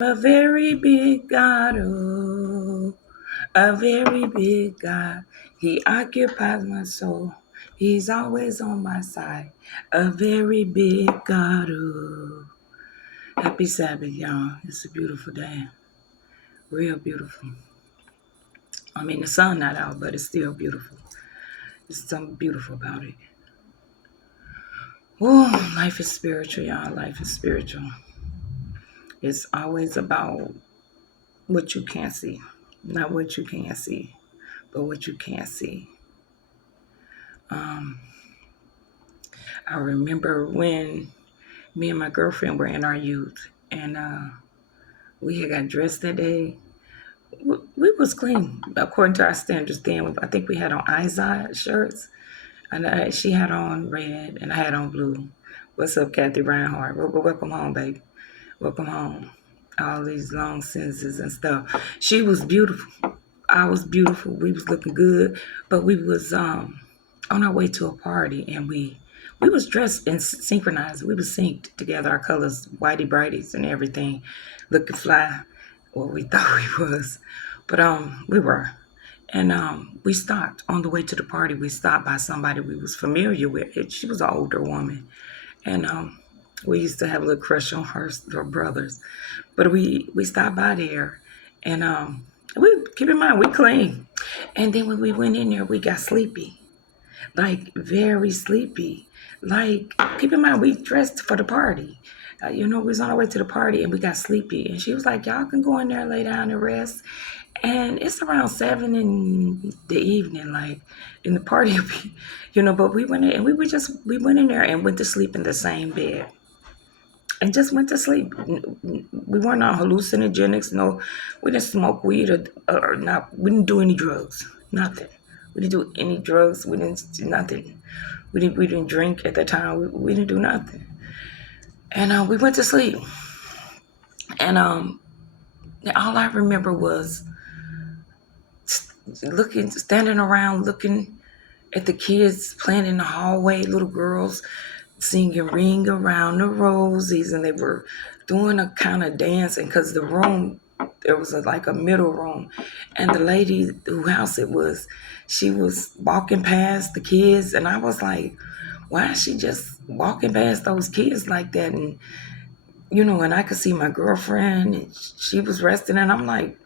A very big God, oh, a very big God. He occupies my soul. He's always on my side. A very big God, oh. Happy Sabbath, y'all. It's a beautiful day. Real beautiful. I mean, the sun not out, but it's still beautiful. There's something beautiful about it. Oh, life is spiritual, y'all. Life is spiritual. It's always about what you can't see. Not what you can't see, but what you can't see. I remember when me and my girlfriend were in our youth, and we had got dressed that day. We was clean according to our standards then. I think we had on Izod shirts, and she had on red, and I had on blue. What's up, Kathy Reinhardt? Welcome home, baby. Welcome home. All these long sentences and stuff. She was beautiful. I was beautiful. We was looking good, but we was on our way to a party, and we was dressed and synchronized. We was synced together, our colors, whitey brighties and everything, looking fly. Well, we thought we was, but we were. And we stopped on the way to the party. We stopped by somebody we was familiar with. She was an older woman, and we used to have a little crush on her brothers. But we stopped by there, and we keep in mind we clean. And then when we went in there, we got sleepy, like very sleepy. Like, keep in mind we dressed for the party. We was on our way to the party and we got sleepy. And she was like, "Y'all can go in there, lay down and rest." And it's around 7 in the evening, like, in the party, but we went in and we went in there and went to sleep in the same bed and just went to sleep. We weren't on hallucinogenics. No, we didn't smoke weed or not. We didn't do any drugs. Nothing. We didn't do any drugs. We didn't do nothing. We didn't drink at that time. We didn't do nothing. And we went to sleep. And all I remember was standing around looking at the kids playing in the hallway, little girls singing Ring Around the Rosies, and they were doing a kind of dancing because the room, there was like a middle room, and the lady whose house it was, she was walking past the kids, and I was like, why is she just walking past those kids like that? And and I could see my girlfriend, and she was resting, and I'm like,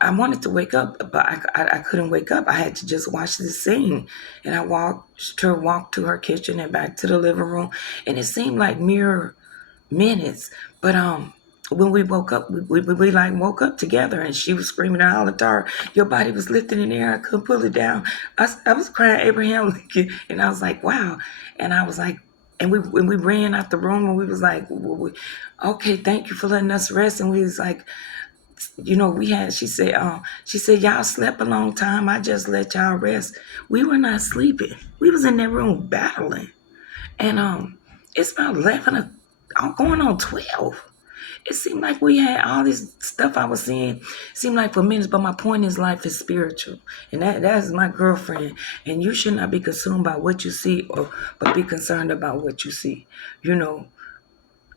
I wanted to wake up, but I couldn't wake up. I had to just watch this scene. And I watched her walk to her kitchen and back to the living room. And it seemed like mere minutes. But when we woke up, we like woke up together, and she was screaming out the tar. Your body was lifting in the air. I couldn't pull it down. I was crying Abraham Lincoln. And I was like, wow. And I was like, and we ran out the room, and we was like, okay, thank you for letting us rest. And we was like, she said, y'all slept a long time. I just let y'all rest. We were not sleeping. We was in that room battling. And it's about 11, going on 12. It seemed like we had all this stuff I was seeing, seemed like for minutes, but my point is life is spiritual. And that's my girlfriend. And you should not be consumed by what you see, but be concerned about what you see.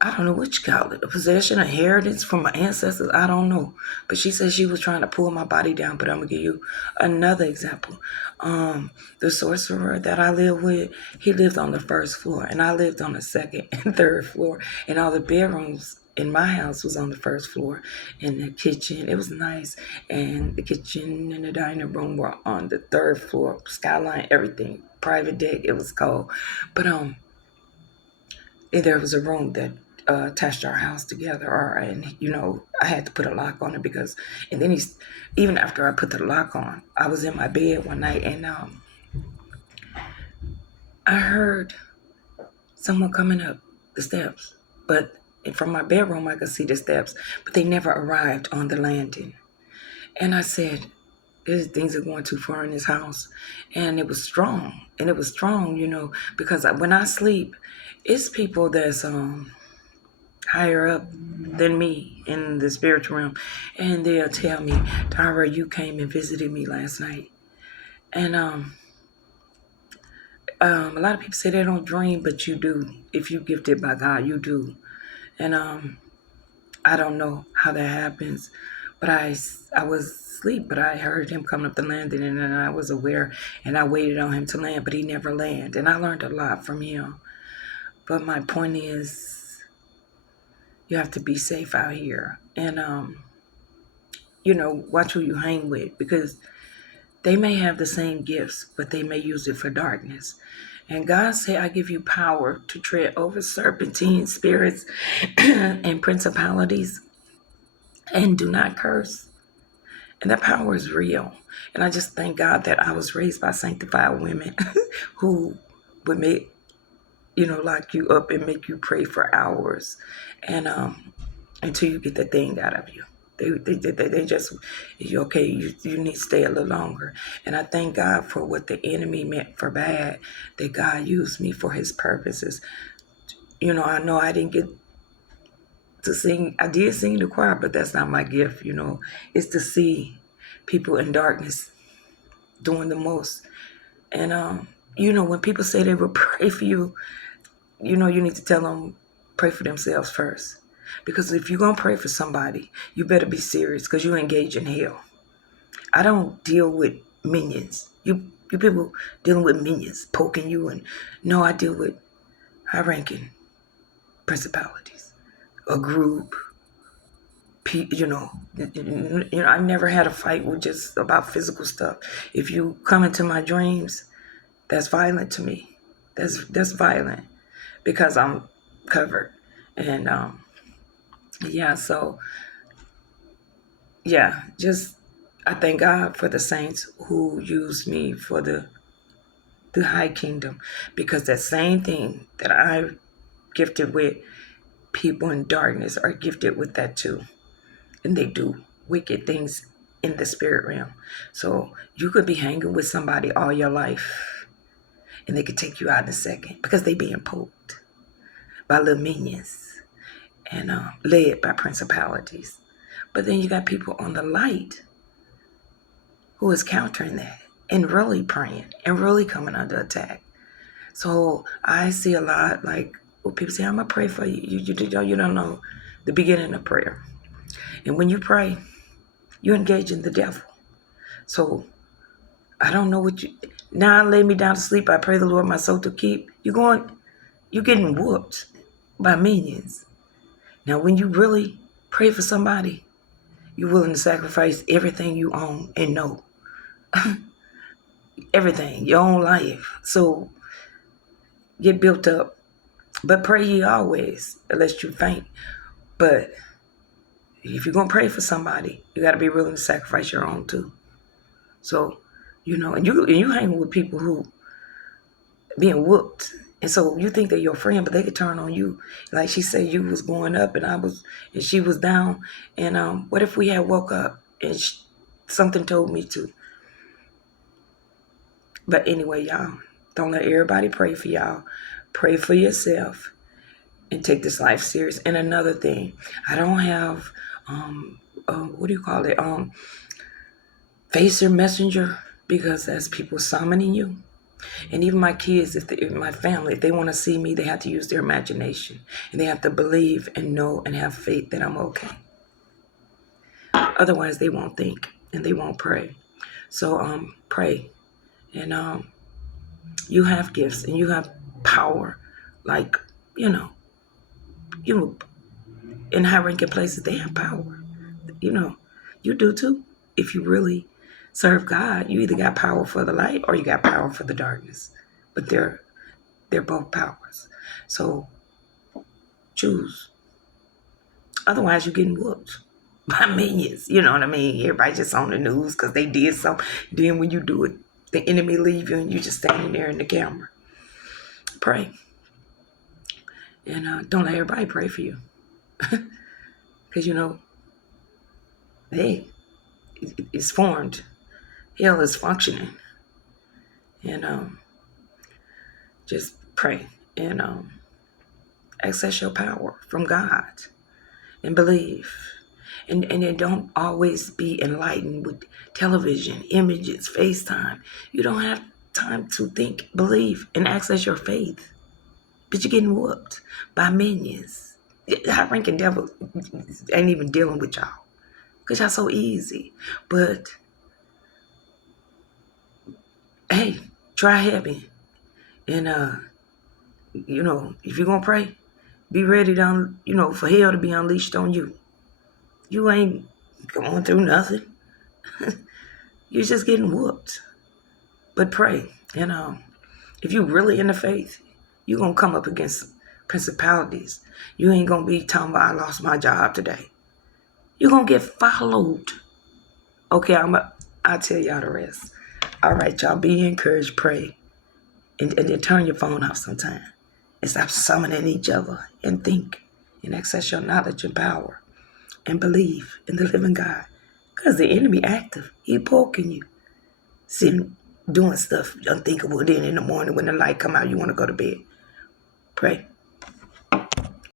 I don't know what you call it, a possession, a inheritance from my ancestors. I don't know. But she said she was trying to pull my body down. But I'm going to give you another example. The sorcerer that I live with, he lived on the first floor, and I lived on the second and third floor. And all the bedrooms in my house was on the first floor. And the kitchen, it was nice. And the kitchen and the dining room were on the third floor. Skyline, everything. Private deck, it was cold. But there was a room that attached our house together, and I had to put a lock on it and then even after I put the lock on, I was in my bed one night, and I heard someone coming up the steps, but from my bedroom I could see the steps, but they never arrived on the landing. And I said, things are going too far in this house. And it was strong, because when I sleep, it's people that's higher up than me in the spiritual realm, and they'll tell me, Tara, you came and visited me last night. And a lot of people say they don't dream, but you do. If you gifted by God, you do. And I don't know how that happens, but I was asleep, but I heard him coming up the landing, and then I was aware, and I waited on him to land, but he never landed, and I learned a lot from him. But my point is, you have to be safe out here, and watch who you hang with, because they may have the same gifts, but they may use it for darkness. And God said, I give you power to tread over serpentine spirits and principalities, and do not curse. And that power is real. And I just thank God that I was raised by sanctified women who would make, lock you up and make you pray for hours, and until you get the thing out of you. They just, okay, you need to stay a little longer. And I thank God for what the enemy meant for bad, that God used me for his purposes. I know I didn't get to sing. I did sing the choir, but that's not my gift, It's to see people in darkness doing the most. And, when people say they will pray for you, you need to tell them, pray for themselves first. Because if you're going to pray for somebody, you better be serious, because you engage in hell. I don't deal with minions. You people dealing with minions, poking you. And no, I deal with high-ranking principalities, a group. I never had a fight with just about physical stuff. If you come into my dreams, that's violent to me. That's violent, because I'm covered. And just I thank God for the saints who use me for the high kingdom, because that same thing that I gifted with, people in darkness are gifted with that too, and they do wicked things in the spirit realm. So you could be hanging with somebody all your life, and they could take you out in a second, because they being poked by little minions and led by principalities. But then you got people on the light who is countering that and really praying and really coming under attack. So I see a lot, like, when people say, I'm going to pray for you. You don't know the beginning of prayer. And when you pray, you're engaging the devil. So I don't know what now I lay me down to sleep. I pray the Lord my soul to keep. You're getting whooped by minions. Now, when you really pray for somebody, you're willing to sacrifice everything you own and know. Everything, your own life. So get built up. But pray ye always, unless you faint. But if you're going to pray for somebody, you got to be willing to sacrifice your own too. So, and you hang with people who being whooped. And so you think they're your friend, but they could turn on you. Like she said, you was going up and she was down. And what if we had woke up and something told me to? But anyway, y'all, don't let everybody pray for y'all. Pray for yourself and take this life serious. And another thing, I don't have, what do you call it? Facer messenger, because that's people summoning you. And even my kids, my family, if they want to see me, they have to use their imagination. And they have to believe and know and have faith that I'm okay. Otherwise, they won't think and they won't pray. So pray. And you have gifts and you have power. Like, in high-ranking places, they have power. You do too. If you really serve God, you either got power for the light or you got power for the darkness. But they're both powers. So choose. Otherwise, you're getting whooped by minions. You know what I mean? Everybody just on the news because they did something. Then when you do it, the enemy leave you and you just standing there in the camera. Pray. And don't let everybody pray for you. Because, hey, it's formed. Hell is functioning. And just pray and access your power from God and believe. And then don't always be enlightened with television, images, FaceTime. You don't have time to think, believe, and access your faith. But you're getting whooped by minions. high-ranking devil ain't even dealing with y'all because y'all so easy. But hey, try heaven. And if you're gonna pray, be ready to for hell to be unleashed on you. You ain't going through nothing. You're just getting whooped. But pray. If you really in the faith, you're gonna come up against principalities. You ain't gonna be talking about I lost my job today. You're gonna get followed. Okay, I'll tell y'all the rest. All right, y'all, be encouraged, pray, and then turn your phone off sometime. And stop summoning each other and think and access your knowledge and power and believe in the living God. Because the enemy active. He poking you. Sitting, doing stuff unthinkable. Then in the morning when the light come out, you want to go to bed. Pray.